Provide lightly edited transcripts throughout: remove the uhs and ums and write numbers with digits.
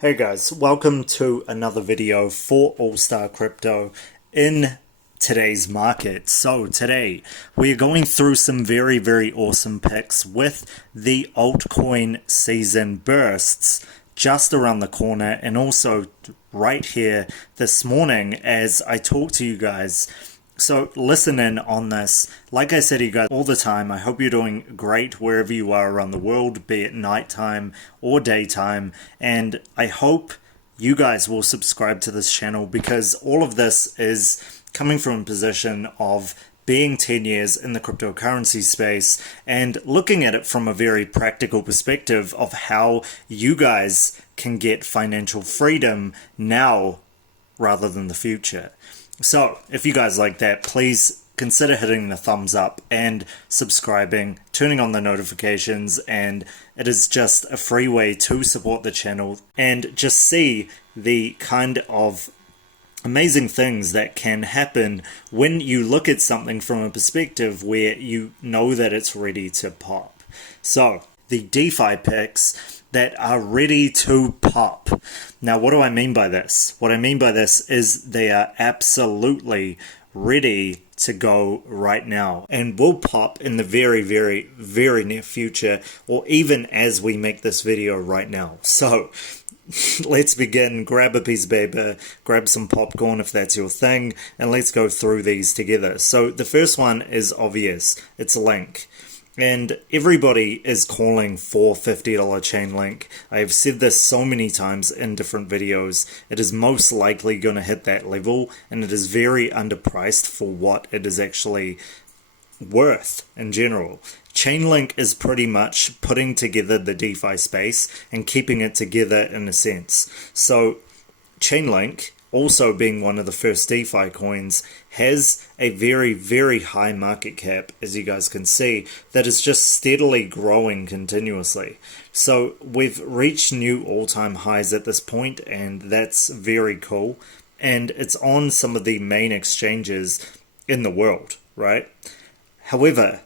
Hey guys, welcome to another video for All Star Crypto in today's market. So today we are going through some very awesome picks with the altcoin season bursts just around the corner, and also right here this morning as I talk to you guys. So listen in on this. Like I said to you guys all the time, I hope you're doing great wherever you are around the world, be it nighttime or daytime. And I hope you guys will subscribe to this channel, because all of this is coming from a position of being 10 years in the cryptocurrency space and looking at it from a very practical perspective of how you guys can get financial freedom now rather than the future. So, if you guys like that, please consider hitting the thumbs up and subscribing, turning on the notifications, and it is just a free way to support the channel and just see the kind of amazing things that can happen when you look at something from a perspective where you know that it's ready to pop. So, the DeFi picks that are ready to pop. Now, what do I mean by this? What I mean by this is they are absolutely ready to go right now and will pop in the very near future, or even as we make this video right now. So let's begin. Grab a piece of paper, grab some popcorn if that's your thing, and let's go through these together. So the first one is obvious. It's Link. And everybody is calling for $50 Chainlink. I have said this so many times in different videos. It is most likely going to hit that level, and it is very underpriced for what it is actually worth in general. Chainlink is pretty much putting together the DeFi space and keeping it together in a sense. So Chainlink, also being one of the first DeFi coins, has a very high market cap, as you guys can see, that is just steadily growing continuously. So we've reached new all-time highs at this point, and that's very cool. And it's on some of the main exchanges in the world, right? However,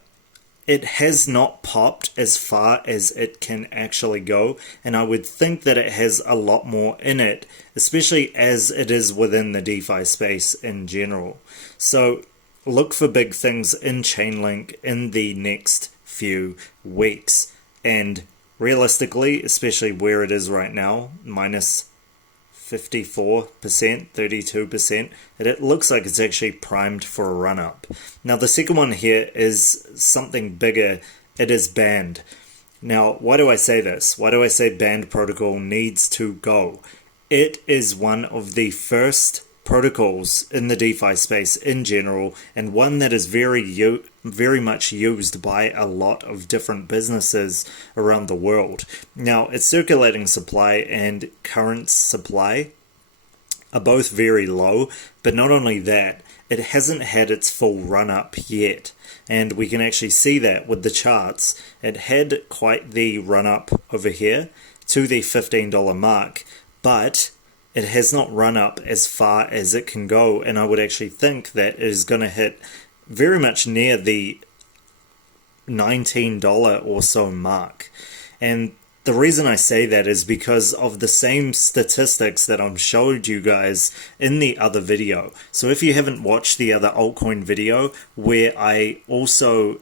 it has not popped as far as it can actually go, and I would think that it has a lot more in it, especially as it is within the DeFi space in general. So look for big things in Chainlink in the next few weeks, and realistically, especially where it is right now, minus 54%, 32%, it looks like it's actually primed for a run up. Now the second one here is something bigger. It is banned. Now, why do I say this? Why do I say banned protocol needs to go? It is one of the first protocols in the DeFi space in general, and one that is very much used by a lot of different businesses around the world. Now, its circulating supply and current supply are both very low, but not only that, it hasn't had its full run up yet, and we can actually see that with the charts. It had quite the run up over here to the $15 mark, but it has not run up as far as it can go, and I would actually think that it is going to hit very much near the $19 or so mark. And the reason I say that is because of the same statistics that I showed you guys in the other video. So if you haven't watched the other altcoin video, where I also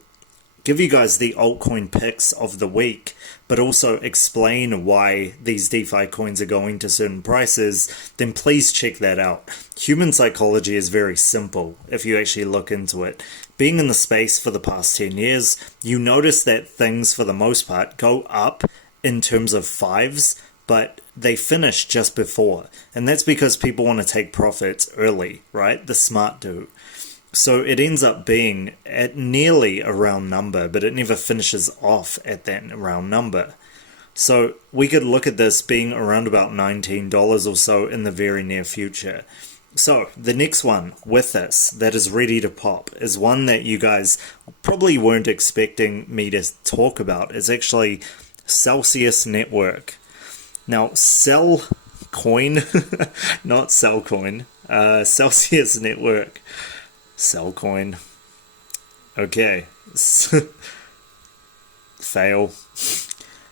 give you guys the altcoin picks of the week, but also explain why these DeFi coins are going to certain prices, then please check that out. Human psychology is very simple if you actually look into it. Being in the space for the past 10 years, you notice that things for the most part go up in terms of fives, but they finish just before. And that's because people want to take profits early, right? The smart do. So it ends up being at nearly a round number, but it never finishes off at that round number. So we could look at this being around about $19 or so in the very near future. So the next one with this that is ready to pop is one that you guys probably weren't expecting me to talk about. It's actually Celsius Network. Now, Cellcoin, not Cellcoin, Celsius Network. Cellcoin. Okay. Fail.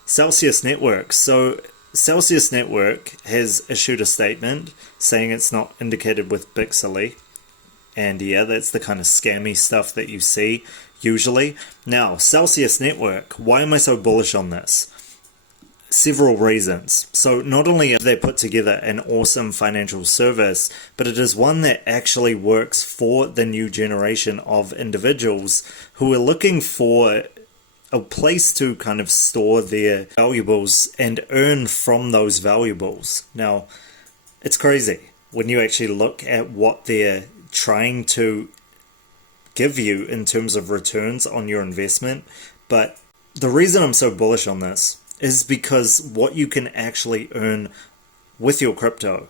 Celsius Network. So Celsius Network has issued a statement saying it's not indicated with Bixley. And yeah, that's the kind of scammy stuff that you see usually. Now, Celsius Network, why am I so bullish on this? Several reasons. So not only have they put together an awesome financial service, but it is one that actually works for the new generation of individuals who are looking for a place to kind of store their valuables and earn from those valuables. Now, it's crazy when you actually look at what they're trying to give you in terms of returns on your investment. But the reason I'm so bullish on this is because what you can actually earn with your crypto,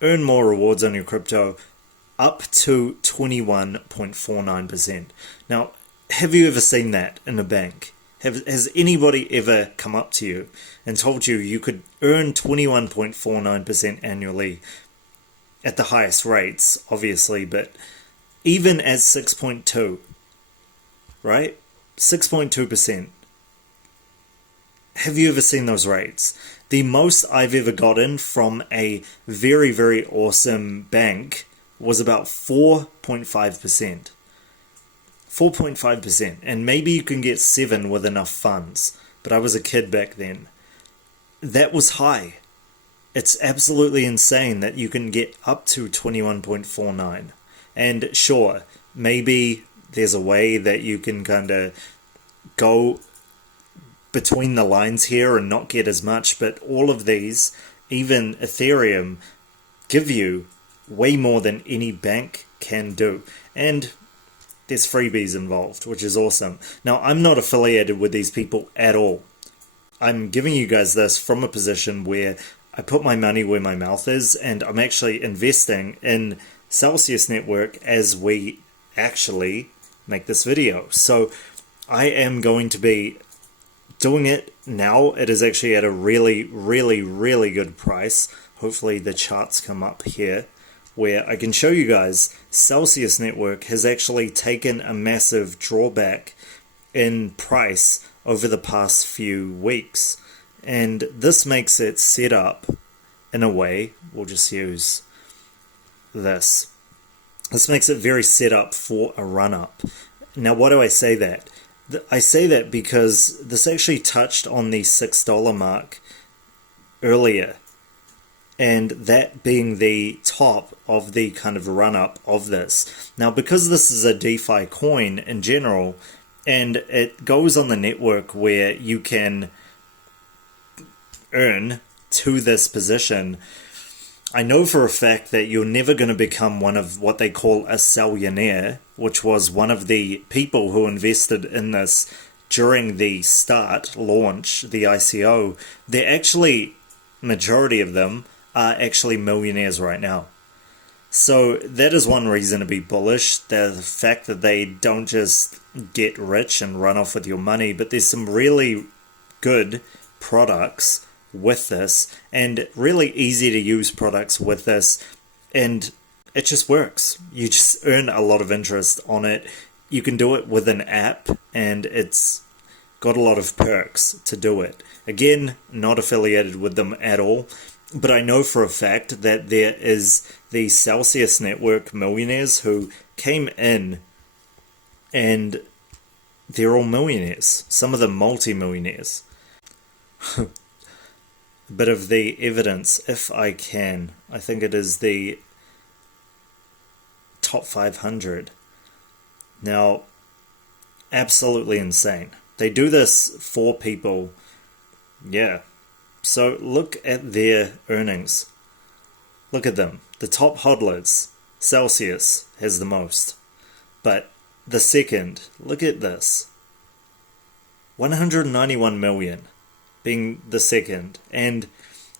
earn more rewards on your crypto up to 21.49%. Now, have you ever seen that in a bank? Has anybody ever come up to you and told you you could earn 21.49% annually at the highest rates, obviously, but even at 6.2, right? 6.2%. Have you ever seen those rates? The most I've ever gotten from a very, very awesome bank was about 4.5%. 4.5%, and maybe you can get 7 with enough funds, but I was a kid back then. That was high. It's absolutely insane that you can get up to 21.49. And sure, maybe there's a way that you can kind of go between the lines here and not get as much, but all of these, even Ethereum, give you way more than any bank can do. And there's freebies involved, which is awesome. Now, I'm not affiliated with these people at all. I'm giving you guys this from a position where I put my money where my mouth is, and I'm actually investing in Celsius Network as we actually make this video. So I am going to be doing it now. It is actually at a really, really, really good price. Hopefully the charts come up here, where I can show you guys Celsius Network has actually taken a massive drawback in price over the past few weeks. And this makes it set up in a way, we'll just use this. This makes it very set up for a run-up. Now, why do I say that? I say that because this actually touched on the $6 mark earlier, and that being the top of the kind of run-up of this. Now, because this is a DeFi coin in general, and it goes on the network where you can earn to this position, I know for a fact that you're never going to become one of what they call a sellionaire, which was one of the people who invested in this during the launch, the ICO. They're actually, majority of them are actually millionaires right now. So that is one reason to be bullish, the fact that they don't just get rich and run off with your money, but there's some really good products with this, and really easy to use products with this, and it just works. You just earn a lot of interest on it. You can do it with an app, and it's got a lot of perks to do it. Again, not affiliated with them at all, but I know for a fact that there is the Celsius Network millionaires who came in, and they're all millionaires. Some of them multi-millionaires. A bit of the evidence, if I can. I think it is the top 500. Now, absolutely insane. They do this for people. Yeah. So look at their earnings. Look at them. The top hodlers, Celsius has the most. But the second, look at this. 191 million being the second. And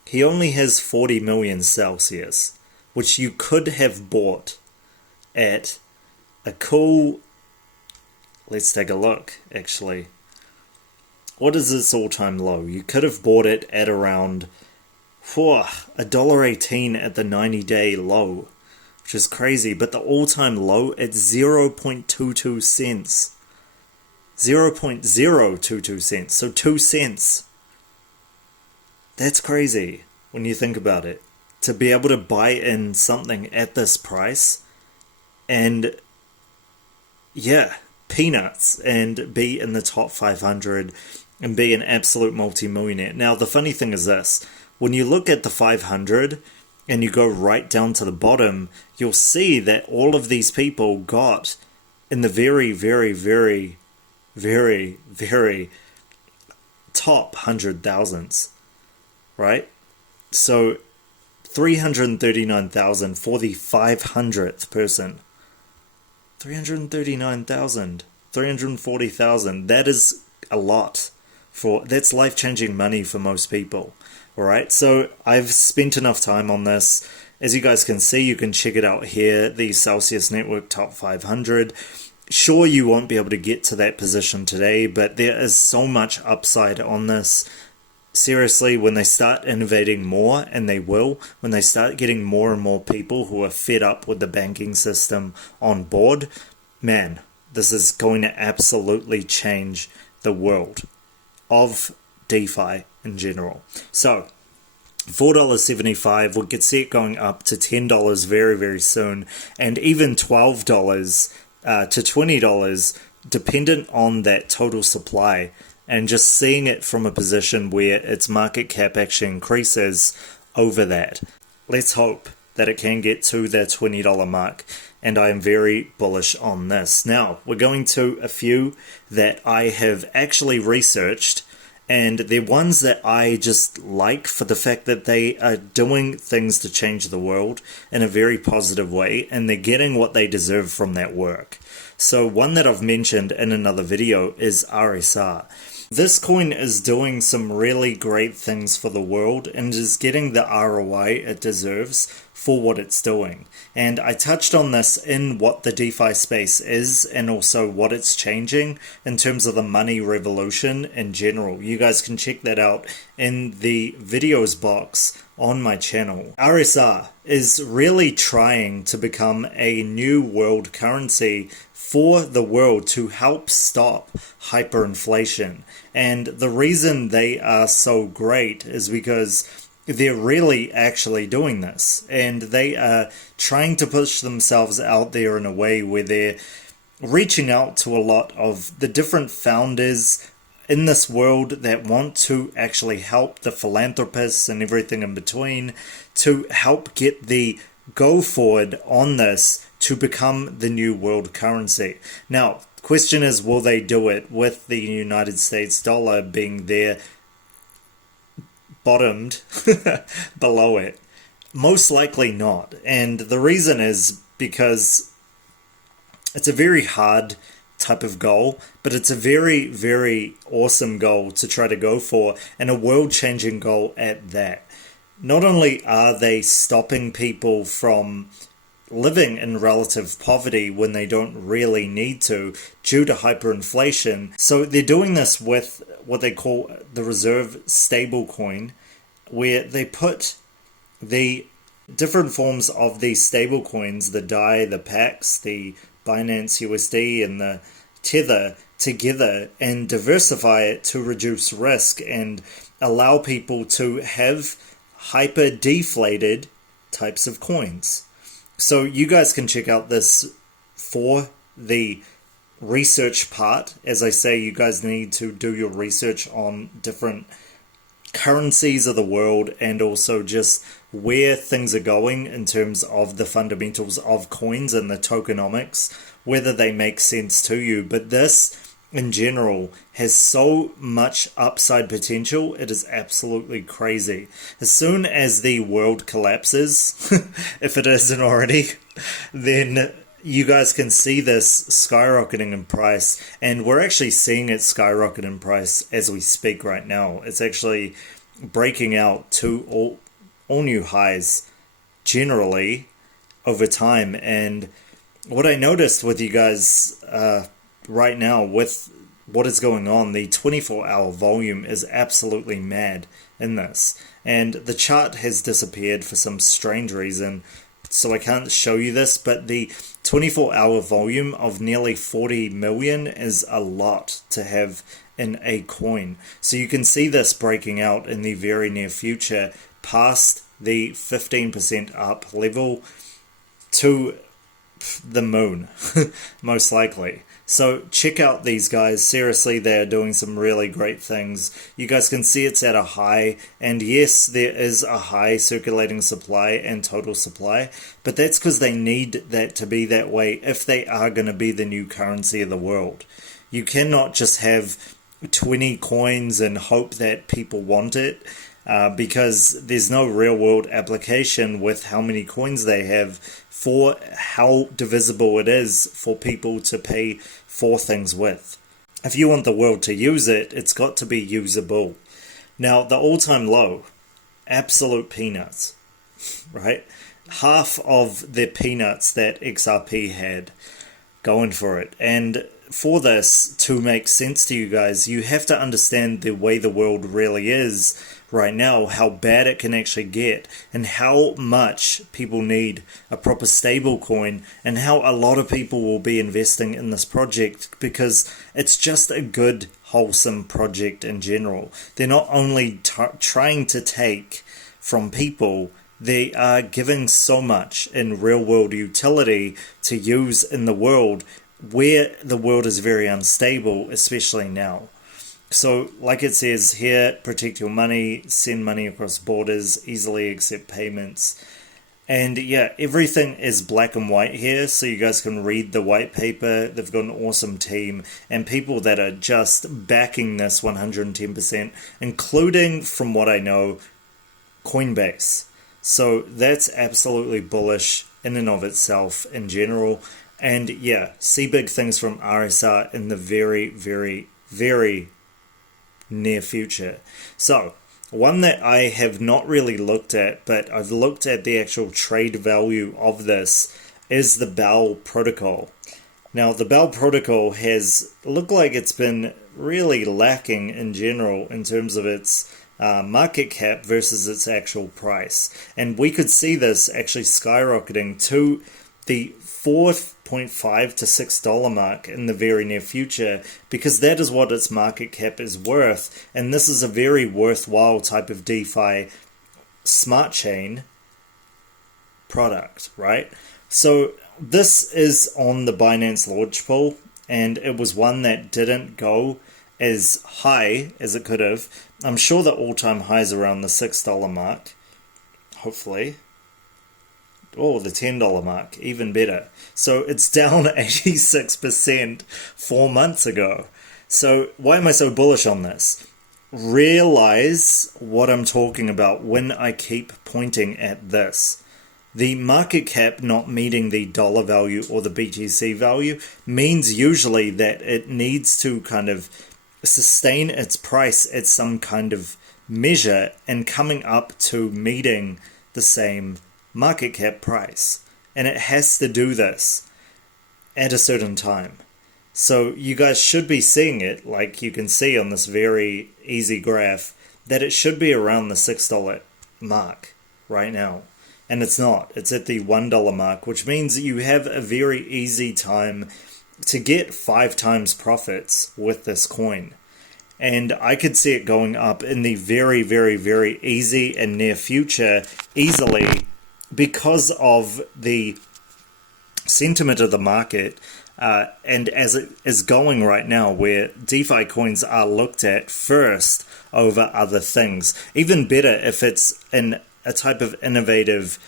he only has 40 million Celsius, which you could have bought at a cool... Let's take a look, actually. What is its all-time low? You could have bought it at around $1.18 at the 90-day low, which is crazy. But the all-time low at 0.22 cents. 0.022 cents, so 2 cents. That's crazy when you think about it. To be able to buy in something at this price and, yeah, peanuts, and be in the top 500 and be an absolute multi-millionaire. Now, the funny thing is this. When you look at the 500 and you go right down to the bottom, you'll see that all of these people got in the very, very, very, very, very top 100,000s, right? So 339,000 for the 500th person. 339,000, 340,000. That is a lot. That's life-changing money for most people. Alright, so I've spent enough time on this. As you guys can see, you can check it out here, the Celsius Network Top 500. Sure, you won't be able to get to that position today, but there is so much upside on this. Seriously, when they start innovating more, and they will, when they start getting more and more people who are fed up with the banking system on board, man, this is going to absolutely change the world of DeFi in general. So, $4.75, we could see it going up to $10 very, very soon, and even $12 to $20, dependent on that total supply. And just seeing it from a position where its market cap actually increases over that. Let's hope that it can get to the $20 mark, and I am very bullish on this. Now, we're going to a few that I have actually researched, and they're ones that I just like for the fact that they are doing things to change the world in a very positive way, and they're getting what they deserve from that work. So one that I've mentioned in another video is RSR. This coin is doing some really great things for the world and is getting the ROI it deserves for what it's doing. And I touched on this in what the DeFi space is and also what it's changing in terms of the money revolution in general. You guys can check that out in the videos box on my channel. RSR is really trying to become a new world currency for the world to help stop hyperinflation. And the reason they are so great is because they're really actually doing this. And they are trying to push themselves out there in a way where they're reaching out to a lot of the different founders in this world that want to actually help the philanthropists and everything in between to help get the go forward on this to become the new world currency. Now, the question is, will they do it with the United States dollar being there bottomed below it? Most likely not. And the reason is because it's a very hard type of goal, but it's a very, very awesome goal to try to go for, and a world-changing goal at that. Not only are they stopping people from living in relative poverty when they don't really need to due to hyperinflation, so they're doing this with what they call the reserve stablecoin, where they put the different forms of these stablecoins, the DAI, the PAX, the Binance USD, and the Tether together and diversify it to reduce risk and allow people to have hyper deflated types of coins. So you guys can check out this for the research part. As I say, you guys need to do your research on different currencies of the world and also just where things are going in terms of the fundamentals of coins and the tokenomics, whether they make sense to you. But this in general has so much upside potential, it is absolutely crazy. As soon as the world collapses, if it isn't already, then you guys can see this skyrocketing in price, and we're actually seeing it skyrocket in price as we speak right now. It's actually breaking out to all new highs generally over time. And what I noticed with you guys right now with what is going on, the 24-hour volume is absolutely mad in this, and the chart has disappeared for some strange reason. so I can't show you this, but the 24-hour volume of nearly 40 million is a lot to have in a coin. So you can see this breaking out in the very near future past the 15% up level to the moon, most likely. So check out these guys. Seriously, they're doing some really great things. You guys can see it's at a high, and yes, there is a high circulating supply and total supply, but that's because they need that to be that way if they are going to be the new currency of the world. You cannot just have 20 coins and hope that people want it, because there's no real world application with how many coins they have for how divisible it is for people to pay for things with. If you want the world to use it, it's got to be usable. Now, the all-time low, absolute peanuts, right? Half of the peanuts that XRP had going for it. And for this to make sense to you guys, you have to understand the way the world really is right now, how bad it can actually get, and how much people need a proper stable coin, and how a lot of people will be investing in this project because it's just a good, wholesome project in general. They're not only trying to take from people, they are giving so much in real world utility to use in the world where the world is very unstable, especially now. So, like it says here, protect your money, send money across borders, easily accept payments. And yeah, everything is black and white here, so you guys can read the white paper. They've got an awesome team and people that are just backing this 110%, including, from what I know, Coinbase. So that's absolutely bullish in and of itself in general. And yeah, see big things from RSR in the very, very, very near future. So one that I have not really looked at, but I've looked at the actual trade value of this, is the BEL protocol. Now the BEL protocol has looked like it's been really lacking in general in terms of its market cap versus its actual price, and we could see this actually skyrocketing to the $4.5 to $6 mark in the very near future, because that is what its market cap is worth, and this is a very worthwhile type of DeFi smart chain product, right? So this is on the Binance launch pool, and it was one that didn't go as high as it could have. I'm sure the all-time high is around the $6 mark, hopefully. Oh, the $10 mark, even better. So it's down 86% 4 months ago. So why am I so bullish on this? Realize what I'm talking about when I keep pointing at this. The market cap not meeting the dollar value or the BTC value means usually that it needs to kind of sustain its price at some kind of measure and coming up to meeting the same market cap price, and it has to do this at a certain time. So you guys should be seeing it, like you can see on this very easy graph, that it should be around the $6 mark right now, and it's not. It's at the $1 mark, which means you have a very easy time to get 5 times profits with this coin. And I could see it going up in the very, very, very easy and near future easily, because of the sentiment of the market, and as it is going right now, where DeFi coins are looked at first over other things. Even better if it's a type of innovative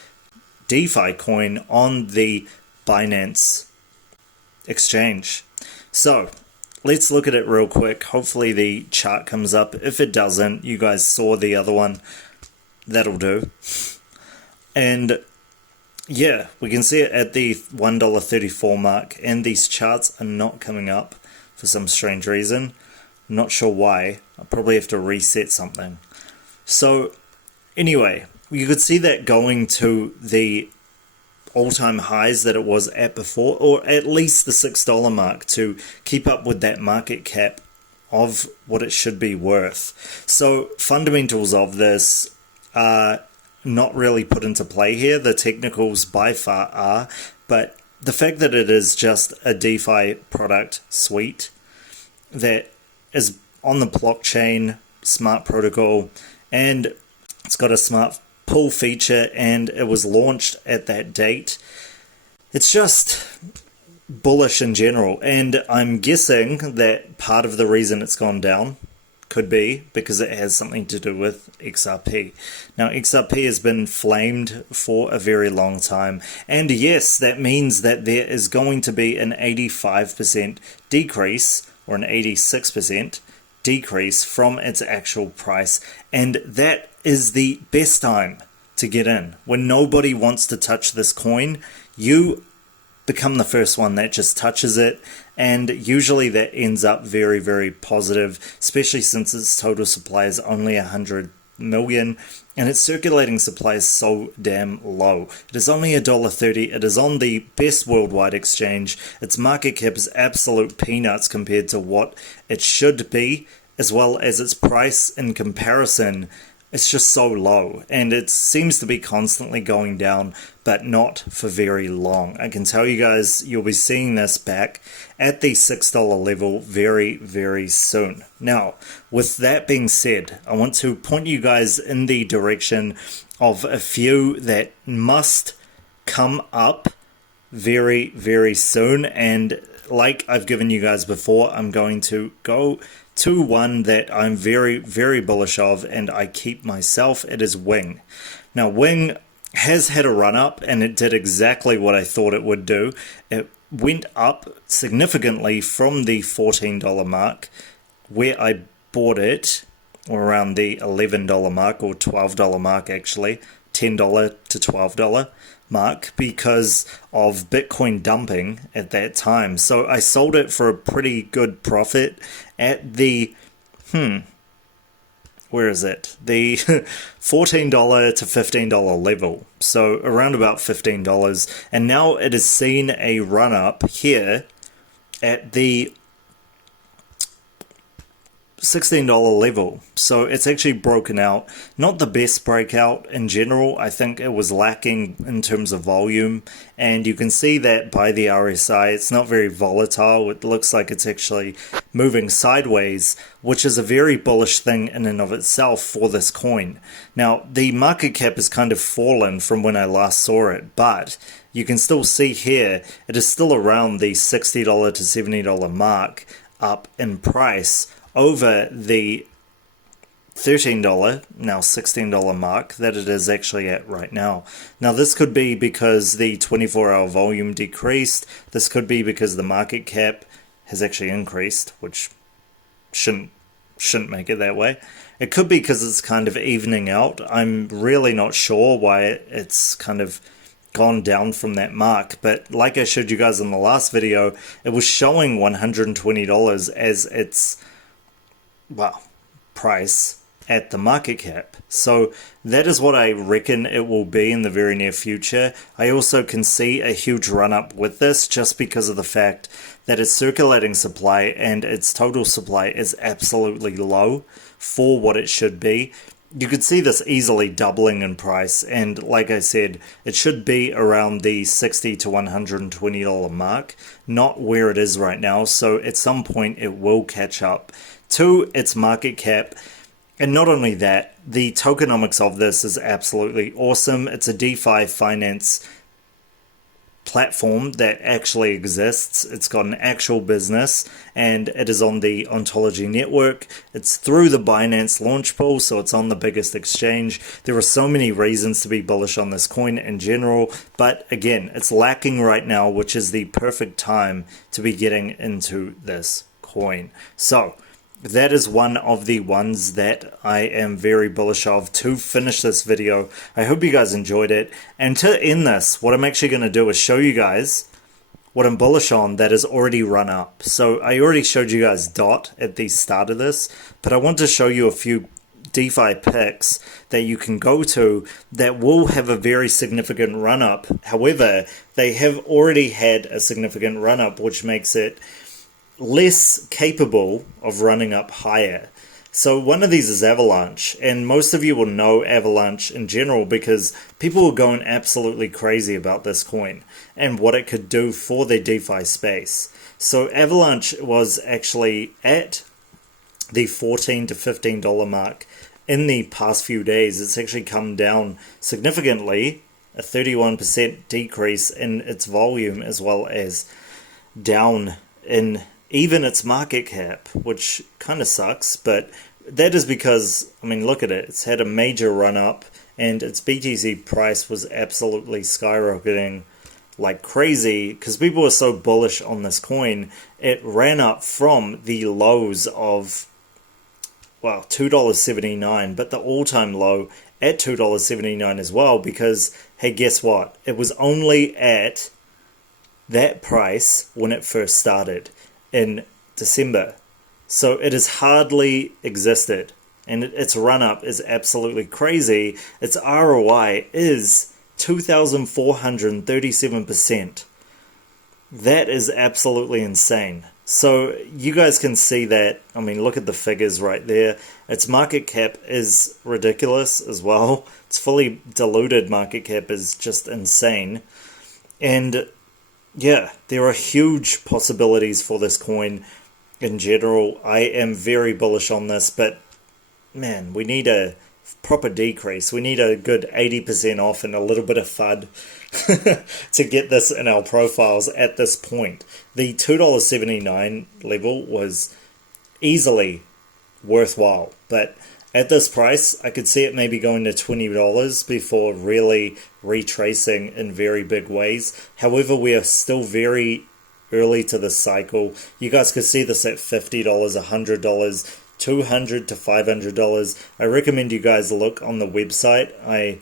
DeFi coin on the Binance exchange. So let's look at it real quick. Hopefully the chart comes up. If it doesn't, you guys saw the other one. That'll do. And yeah, we can see it at the $1.34 mark, and these charts are not coming up for some strange reason. I'm not sure why. I'll probably have to reset something. So anyway, you could see that going to the all-time highs that it was at before, or at least the $6 mark, to keep up with that market cap of what it should be worth. So fundamentals of this are not really put into play here. The technicals by far are, but the fact that it is just a DeFi product suite that is on the blockchain, smart protocol, and it's got a smart pull feature, and it was launched at that date. It's just bullish in general, and I'm guessing that part of the reason it's gone down could be because it has something to do with XRP. Now, XRP has been flamed for a very long time, and yes, that means that there is going to be an 85% decrease or an 86% decrease from its actual price, and that is the best time to get in. When nobody wants to touch this coin, you become the first one that just touches it, and usually that ends up very, very positive, especially since its total supply is only 100 million and its circulating supply is so damn low. It is only $1.30. It is on the best worldwide exchange. Its market cap is absolute peanuts compared to what it should be, as well as its price in comparison. It's just so low, and it seems to be constantly going down, but not for very long. I can tell you guys, you'll be seeing this back at the $6 level very, very soon. Now, with that being said, I want to point you guys in the direction of a few that must come up very, very soon, and like I've given you guys before, I'm going to go to one that I'm very, very bullish of, and I keep myself. It is Wing. Now, Wing has had a run up, and it did exactly what I thought it would do. It went up significantly from the $14 mark, where I bought it, or around the $11 mark, or $12 mark actually, $10 to $12 mark, because of Bitcoin dumping at that time. So I sold it for a pretty good profit at the where is it? The $14 to $15 level. So around about $15. And now it has seen a run up here at the $16 level. So it's actually broken out. Not the best breakout in general. I think it was lacking in terms of volume, and you can see that by the RSI. It's not very volatile. It looks like it's actually moving sideways, which is a very bullish thing in and of itself for this coin. Now, the market cap has kind of fallen from when I last saw it, but you can still see here it is still around the $60 to $70 mark up in price over the $13, now $16 mark that it is actually at right now. Now, this could be because the 24-hour volume decreased. This could be because the market cap has actually increased, which shouldn't make it that way. It could be because it's kind of evening out. I'm really not sure why it's kind of gone down from that mark, but like I showed you guys in the last video, it was showing $120 as its price at the market cap. So that is what I reckon it will be in the very near future. I also can see a huge run up with this just because of the fact that its circulating supply and its total supply is absolutely low for what it should be. You could see this easily doubling in price, and like I said, it should be around the $60 to $120 mark, not where it is right now. So at some point it will catch up to its market cap. And not only that, the tokenomics of this is absolutely awesome. It's a DeFi finance platform that actually exists. It's got an actual business, and it is on the Ontology network. It's through the Binance launch pool, so it's on the biggest exchange. There are so many reasons to be bullish on this coin in general, but again, it's lacking right now, which is the perfect time to be getting into this coin. So that is one of the ones that I am very bullish of to finish this video. I hope you guys enjoyed it. And to end this, what I'm actually going to do is show you guys what I'm bullish on that has already run up. So I already showed you guys DOT at the start of this, but I want to show you a few DeFi picks that you can go to that will have a very significant run up. However, they have already had a significant run up, which makes it less capable of running up higher. So one of these is Avalanche, and most of you will know Avalanche in general because people were going absolutely crazy about this coin and what it could do for the DeFi space. So Avalanche was actually at the $14 to $15 mark in the past few days. It's actually come down significantly, a 31% decrease in its volume, as well as down in even its market cap, which kind of sucks, but that is because, I mean, look at it. It's had a major run up and its BTC price was absolutely skyrocketing like crazy because people were so bullish on this coin. It ran up from the lows of, well, $2.79, but the all-time low at $2.79 as well because, hey, guess what? It was only at that price when it first started in December. So it has hardly existed, and its run-up is absolutely crazy. Its ROI is 2,437%. That is absolutely insane. So you guys can see that. I mean, look at the figures right there. Its market cap is ridiculous as well. Its fully diluted market cap is just insane. And yeah, there are huge possibilities for this coin in general. I am very bullish on this, but man, we need a proper decrease. We need a good 80% off and a little bit of FUD to get this in our profiles at this point. The $2.79 level was easily worthwhile, but at this price, I could see it maybe going to $20 before really retracing in very big ways. However, we are still very early to the cycle. You guys could see this at $50, $100, $200 to $500. I recommend you guys look on the website. I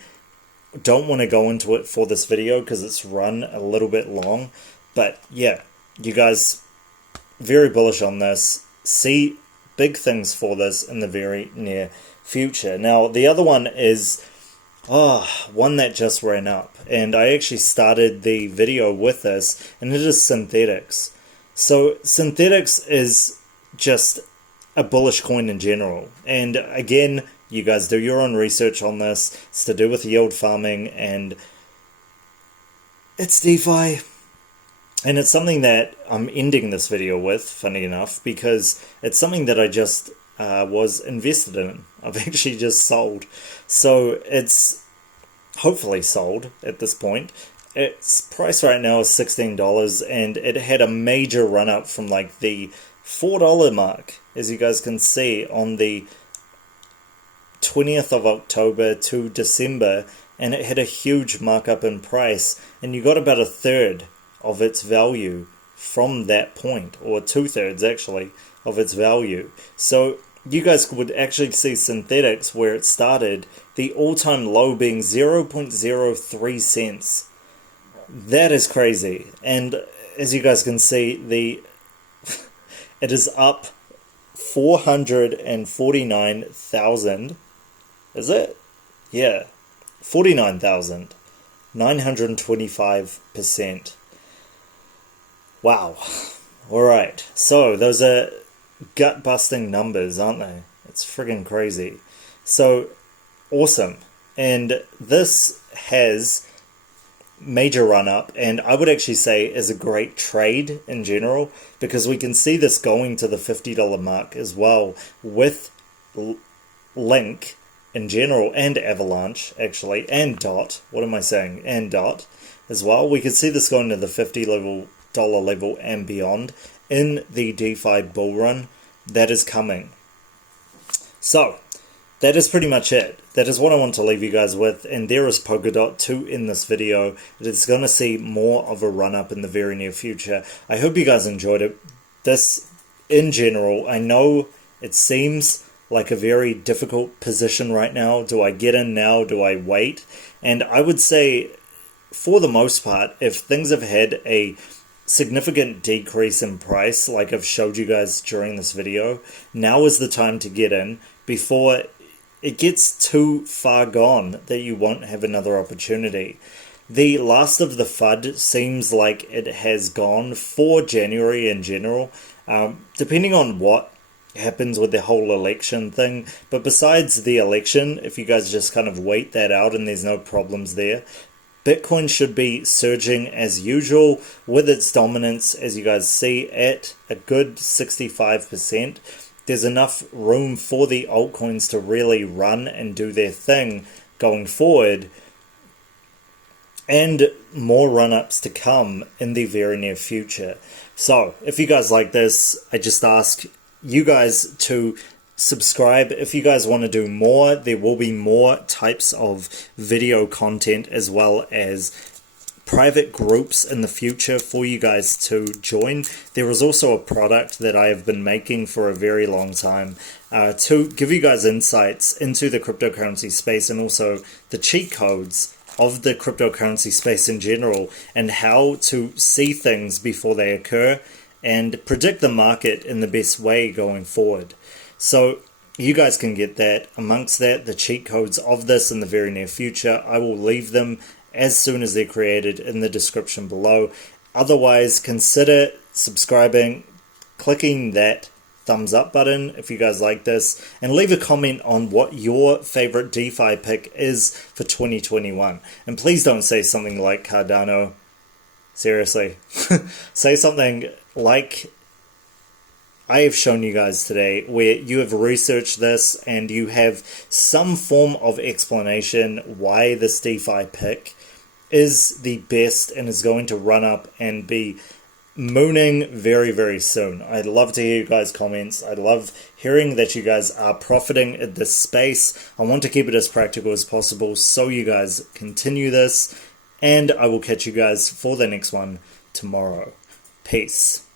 don't want to go into it for this video because it's run a little bit long. But yeah, you guys, very bullish on this. See big things for this in the very near future. Now, the other one is one that just ran up, and I actually started the video with this, and it is Synthetics. So Synthetics is just a bullish coin in general, and again, you guys do your own research on this. It's to do with yield farming, and it's DeFi. And it's something that I'm ending this video with, funny enough, because it's something that I just was invested in. I've actually just sold. So it's hopefully sold at this point. Its price right now is $16, and it had a major run up from like the $4 mark, as you guys can see, on the 20th of October to December, and it had a huge markup in price, and you got about a third of its value from that point, or 2/3 actually of its value. So you guys would actually see Synthetics where it started, the all-time low being 0.03 cents. That is crazy. And as you guys can see, it is up 449,000. Is it? Yeah, 49,925%. Wow. Alright, so those are gut-busting numbers, aren't they? It's friggin' crazy. So, awesome. And this has major run-up, and I would actually say is a great trade in general, because we can see this going to the $50 mark as well, with Link in general, and Avalanche, actually, and DOT. What am I saying? And DOT as well. We could see this going to the $50 level and beyond in the DeFi bull run that is coming. So that is pretty much it. That is what I want to leave you guys with, and there is Polkadot to end this video. It is going to see more of a run up in the very near future. I hope you guys enjoyed it. This in general, I know it seems like a very difficult position right now. Do I get in now? Do I wait? And I would say, for the most part, if things have had a significant decrease in price, like I've showed you guys during this video, now is the time to get in before it gets too far gone that you won't have another opportunity. The last of the FUD seems like it has gone for January in general. Depending on what happens with the whole election thing. But besides the election, if you guys just kind of wait that out and there's no problems there, Bitcoin should be surging as usual with its dominance, as you guys see, at a good 65%. There's enough room for the altcoins to really run and do their thing going forward, and more run-ups to come in the very near future. So if you guys like this, I just ask you guys to subscribe. If you guys want to do more, there will be more types of video content as well as private groups in the future for you guys to join. There is also a product that I have been making for a very long time to give you guys insights into the cryptocurrency space and also the cheat codes of the cryptocurrency space in general, and how to see things before they occur and predict the market in the best way going forward. So you guys can get that. Amongst that, the cheat codes of this in the very near future, I will leave them as soon as they're created in the description below. Otherwise, consider subscribing, clicking that thumbs up button if you guys like this, and leave a comment on what your favorite DeFi pick is for 2021. And please don't say something like Cardano. Seriously. Say something like I have shown you guys today, where you have researched this and you have some form of explanation why this DeFi pick is the best and is going to run up and be mooning very, very soon. I'd love to hear you guys' comments. I love hearing that you guys are profiting in this space. I want to keep it as practical as possible so you guys continue this, and I will catch you guys for the next one tomorrow. Peace.